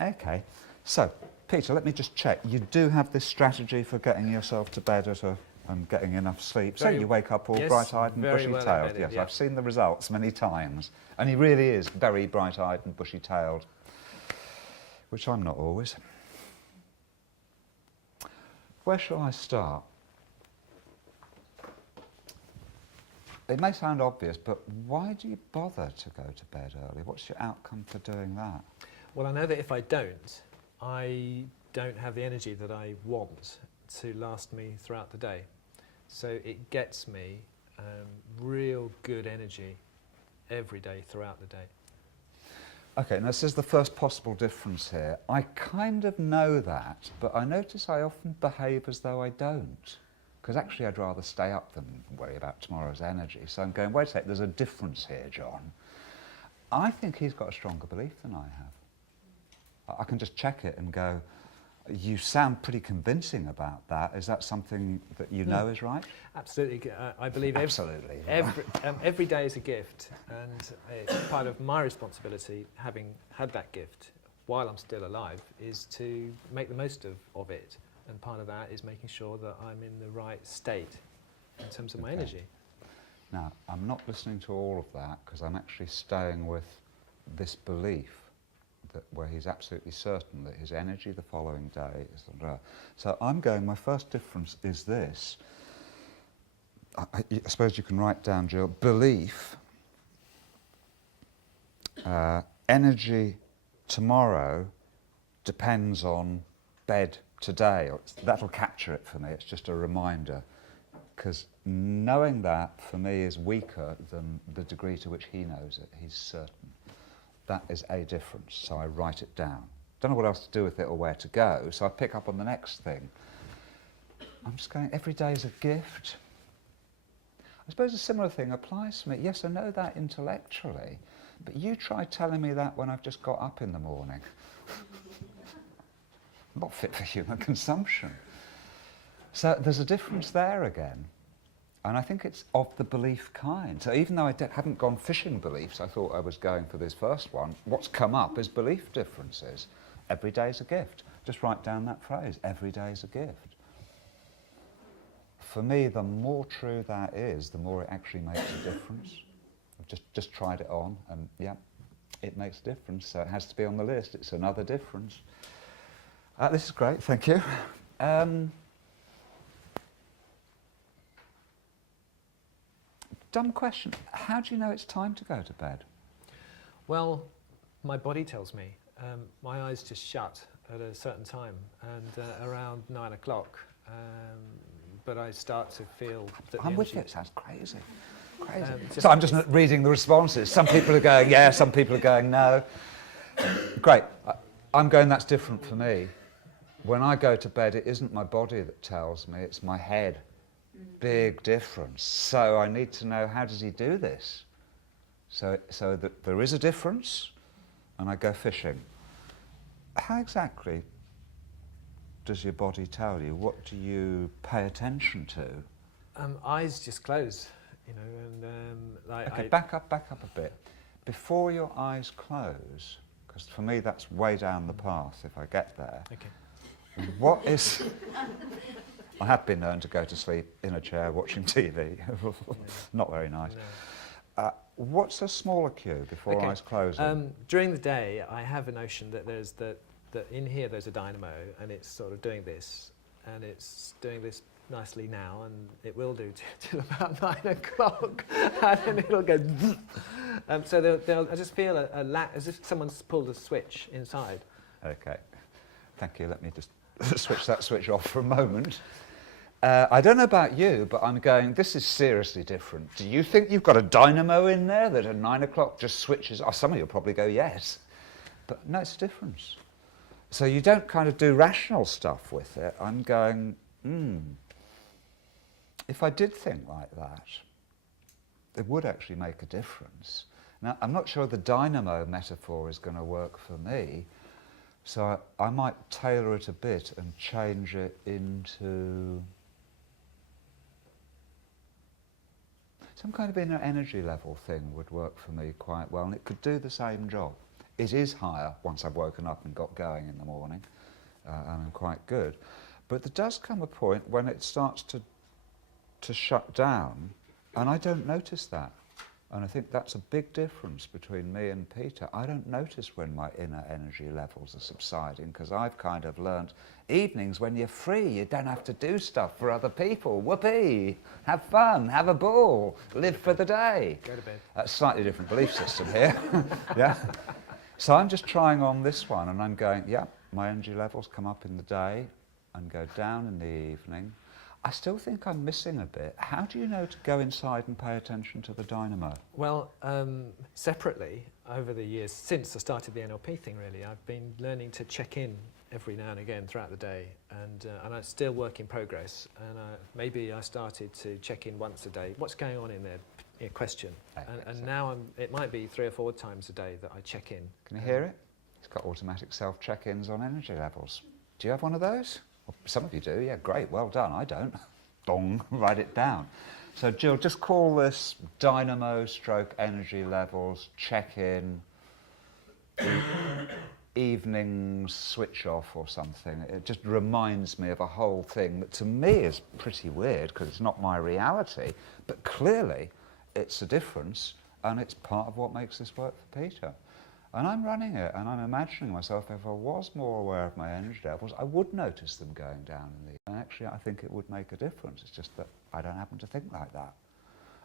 Okay, so Peter, let me just check. You do have this strategy for getting yourself to bed and getting enough sleep. So you wake up all yes, bright-eyed and very well bushy-tailed. embedded, Yes, yeah. I've seen the results many times. And he really is very bright-eyed and bushy-tailed, which I'm not always. Where shall I start? It may sound obvious, but why do you bother to go to bed early? What's your outcome for doing that? Well, I know that if I don't have the energy that I want to last me throughout the day. So it gets me real good energy every day throughout the day. Okay, now this is the first possible difference here. I kind of know that, but I notice I often behave as though I don't. Because actually I'd rather stay up than worry about tomorrow's energy. So I'm going, wait a sec, there's a difference here, John. I think he's got a stronger belief than I have. I can just check it and go, you sound pretty convincing about that. Is that something that you know is right? Absolutely. I believe Absolutely. every day is a gift, and it's part of my responsibility, having had that gift while I'm still alive, is to make the most of it. And part of that is making sure that I'm in the right state in terms of my energy. Now, I'm not listening to all of that because I'm actually staying with this belief that where he's absolutely certain that his energy the following day is... So I'm going, my first difference is this. I suppose you can write down, Jill, belief, energy tomorrow depends on bed today. That'll capture it for me. It's just a reminder. Because knowing that, for me, is weaker than the degree to which he knows it. He's certain. That is a difference, so I write it down. Don't know what else to do with it or where to go, so I pick up on the next thing. I'm just going, every day is a gift. I suppose a similar thing applies to me. Yes, I know that intellectually, but you try telling me that when I've just got up in the morning. Not fit for human consumption. So there's a difference there again. And I think it's of the belief kind. So even though I haven't gone fishing beliefs, I thought I was going for this first one, what's come up is belief differences. Every day is a gift. Just write down that phrase, every day is a gift. For me, the more true that is, the more it actually makes a difference. I've just tried it on, and yeah, it makes a difference. So it has to be on the list. It's another difference. This is great, thank you. Dumb question. How do you know it's time to go to bed? Well, my body tells me. My eyes just shut at a certain time, and around 9 o'clock. But I start to feel that I'm with you, it sounds crazy. Crazy. So So I'm just reading the responses. Some people are going, yeah, some people are going, no. Great. I'm going, that's different for me. When I go to bed, it isn't my body that tells me, it's my head. Big difference. So I need to know, how does he do this? So that there is a difference, and I go fishing. How exactly does your body tell you? What do you pay attention to? Eyes just close, you know, and Okay, back up a bit. Before your eyes close, because for me that's way down the path if I get there. Okay. What is... I have been known to go to sleep in a chair watching TV. Not very nice. No. What's a smaller cue before eyes closing? During the day, I have a notion that there's that in here there's a dynamo, and it's sort of doing this, and it's doing this nicely now, and it will do till about 9 o'clock, and then it'll go. So I just feel as if someone's pulled a switch inside. Okay, thank you. Let me just switch that switch off for a moment. I don't know about you, but I'm going, this is seriously different. Do you think you've got a dynamo in there that at 9 o'clock just switches? Oh, some of you will probably go, yes. But no, it's a difference. So you don't kind of do rational stuff with it. I'm going, if I did think like that, it would actually make a difference. Now, I'm not sure the dynamo metaphor is going to work for me, so I might tailor it a bit and change it into some kind of inner energy level thing would work for me quite well, and it could do the same job. It is higher once I've woken up and got going in the morning, and I'm quite good. But there does come a point when it starts to shut down, and I don't notice that. And I think that's a big difference between me and Peter. I don't notice when my inner energy levels are subsiding, because I've kind of learnt evenings when you're free, you don't have to do stuff for other people. Whoopee! Have fun, have a ball, live for the day. Go to bed. That's a slightly different belief system here. Yeah. So I'm just trying on this one, and I'm going, yeah, my energy levels come up in the day and go down in the evening. I still think I'm missing a bit. How do you know to go inside and pay attention to the dynamo? Well, separately, over the years, since I started the NLP thing really, I've been learning to check in every now and again throughout the day, and I'm still work in progress, and maybe I started to check in once a day. What's going on in there? Question. And now it might be 3 or 4 times a day that I check in. Can you hear it? It's got automatic self-check-ins on energy levels. Do you have one of those? Well, some of you do, yeah, great, well done. I don't. Dong, write it down. So Jill, just call this dynamo stroke energy levels, check-in, evening switch off or something. It just reminds me of a whole thing that to me is pretty weird because it's not my reality, but clearly it's a difference, and it's part of what makes this work for Peter. And I'm running it, and I'm imagining myself, if I was more aware of my energy levels, I would notice them going down in the... And actually, I think it would make a difference. It's just that I don't happen to think like that.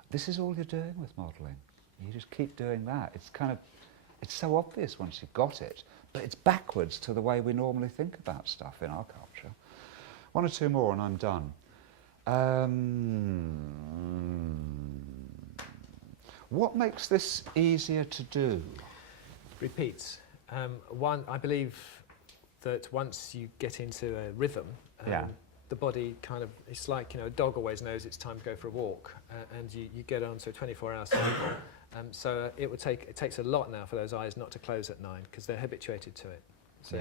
This is all you're doing with modelling. You just keep doing that. It's kind of... It's so obvious once you've got it, but it's backwards to the way we normally think about stuff in our culture. 1 or 2 more, and I'm done. What makes this easier to do? Repeats. One, I believe that once you get into a rhythm, the body kind of, it's like, you know, a dog always knows it's time to go for a walk, and you get onto a 24-hour cycle. So it takes a lot now for those eyes not to close at 9, because they're habituated to it. So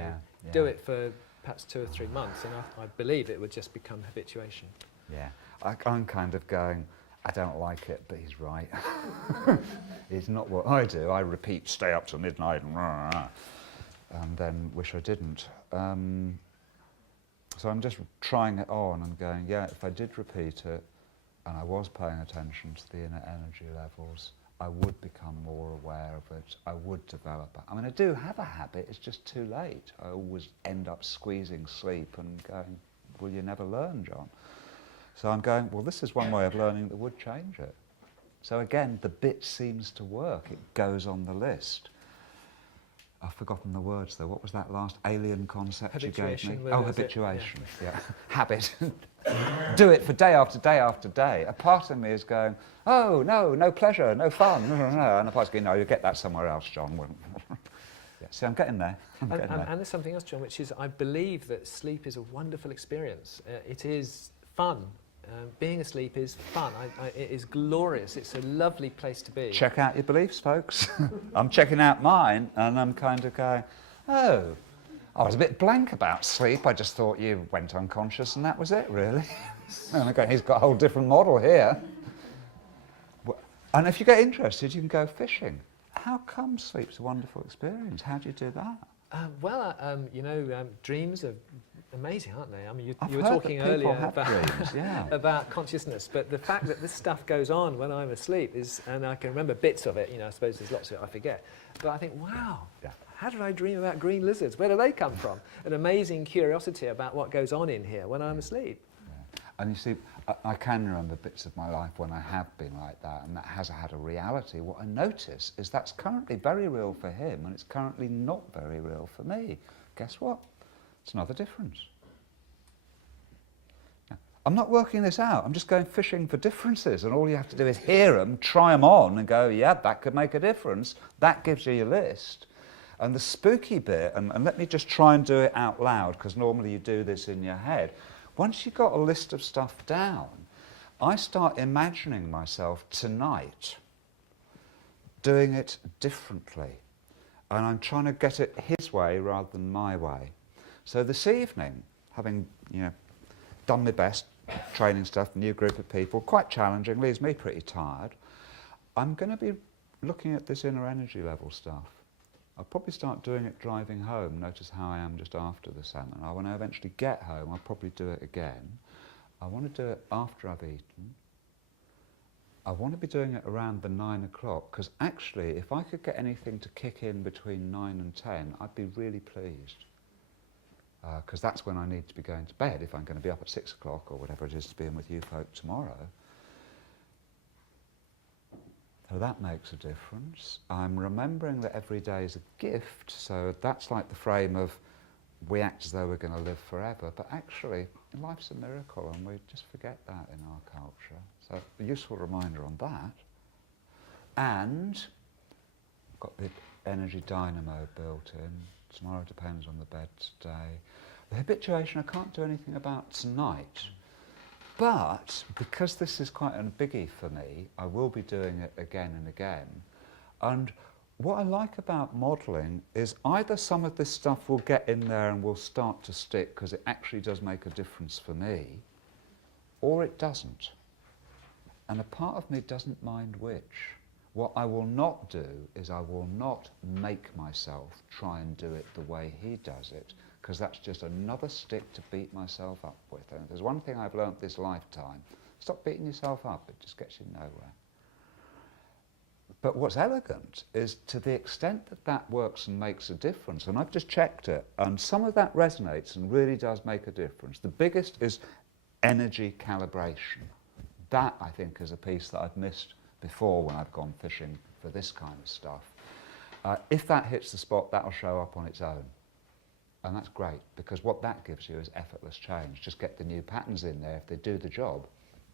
do it for perhaps 2 or 3 months, and I believe it would just become habituation. Yeah, I'm kind of going, I don't like it, but he's right. It's not what I do. I repeat, stay up till midnight, and then wish I didn't. So I'm just trying it on and going, yeah, if I did repeat it, and I was paying attention to the inner energy levels, I would become more aware of it. I would develop it. I mean, I do have a habit, it's just too late. I always end up squeezing sleep and going, will you never learn, John? So I'm going, well, this is one way of learning that would change it. So again, the bit seems to work. It goes on the list. I've forgotten the words, though. What was that last alien concept you gave me? Oh, habituation. Yeah. Habit. Do it for day after day after day. A part of me is going, oh, no pleasure, no fun. No. And a part of me, no, you'll get that somewhere else, John. Yeah, see, I'm getting there. And there's something else, John, which is I believe that sleep is a wonderful experience. It is fun. Being asleep is fun. It is glorious. It's a lovely place to be. Check out your beliefs, folks. I'm checking out mine, and I'm kind of going, oh, I was a bit blank about sleep. I just thought you went unconscious and that was it, really. And I'm going, he's got a whole different model here. And if you get interested, you can go fishing. How come sleep's a wonderful experience? How do you do that? Dreams are amazing, aren't they? I mean, you were heard talking that people earlier have dreams, yeah. about consciousness, but the fact that this stuff goes on when I'm asleep is, and I can remember bits of it, you know, I suppose there's lots of it I forget, but I think, wow, how did I dream about green lizards? Where do they come from? An amazing curiosity about what goes on in here when I'm asleep. Yeah. And you see, I can remember bits of my life when I have been like that, and that has had a reality. What I notice is that's currently very real for him, and it's currently not very real for me. Guess what? It's another difference. I'm not working this out. I'm just going fishing for differences, and all you have to do is hear them, try them on, and go, yeah, that could make a difference. That gives you your list. And the spooky bit, and let me just try and do it out loud, because normally you do this in your head. Once you've got a list of stuff down, I start imagining myself tonight doing it differently. And I'm trying to get it his way rather than my way. So this evening, having done my best, training stuff, new group of people, quite challenging, leaves me pretty tired, I'm going to be looking at this inner energy level stuff. I'll probably start doing it driving home. Notice how I am just after the salmon. When I eventually get home, I'll probably do it again. I want to do it after I've eaten. I want to be doing it around the 9 o'clock, because actually, if I could get anything to kick in between 9 and 10, I'd be really pleased. Because that's when I need to be going to bed, if I'm going to be up at 6 o'clock or whatever it is to be in with you folk tomorrow. So that makes a difference. I'm remembering that every day is a gift, so that's like the frame of we act as though we're going to live forever, but actually life's a miracle and we just forget that in our culture. So a useful reminder on that. And I've got the energy dynamo built in. Tomorrow depends on the bed today. The habituation I can't do anything about tonight. But because this is quite a biggie for me, I will be doing it again and again. And what I like about modelling is either some of this stuff will get in there and will start to stick because it actually does make a difference for me, or it doesn't. And a part of me doesn't mind which. What I will not do is I will not make myself try and do it the way he does it, because that's just another stick to beat myself up with. And if there's one thing I've learnt this lifetime, stop beating yourself up, it just gets you nowhere. But what's elegant is to the extent that that works and makes a difference, and I've just checked it, and some of that resonates and really does make a difference. The biggest is energy calibration. That, I think, is a piece that I've missed before when I've gone fishing for this kind of stuff. If that hits the spot, that'll show up on its own. And that's great, because what that gives you is effortless change. Just get the new patterns in there. If they do the job,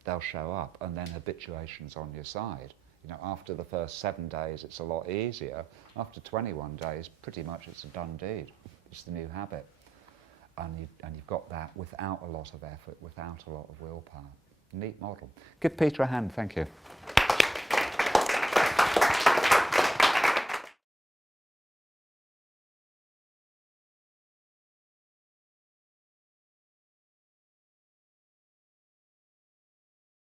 they'll show up, and then habituation's on your side. You know, after the first 7 days, it's a lot easier. After 21 days, pretty much it's a done deed. It's the new habit. And you've got that without a lot of effort, without a lot of willpower. Neat model. Give Peter a hand, thank you.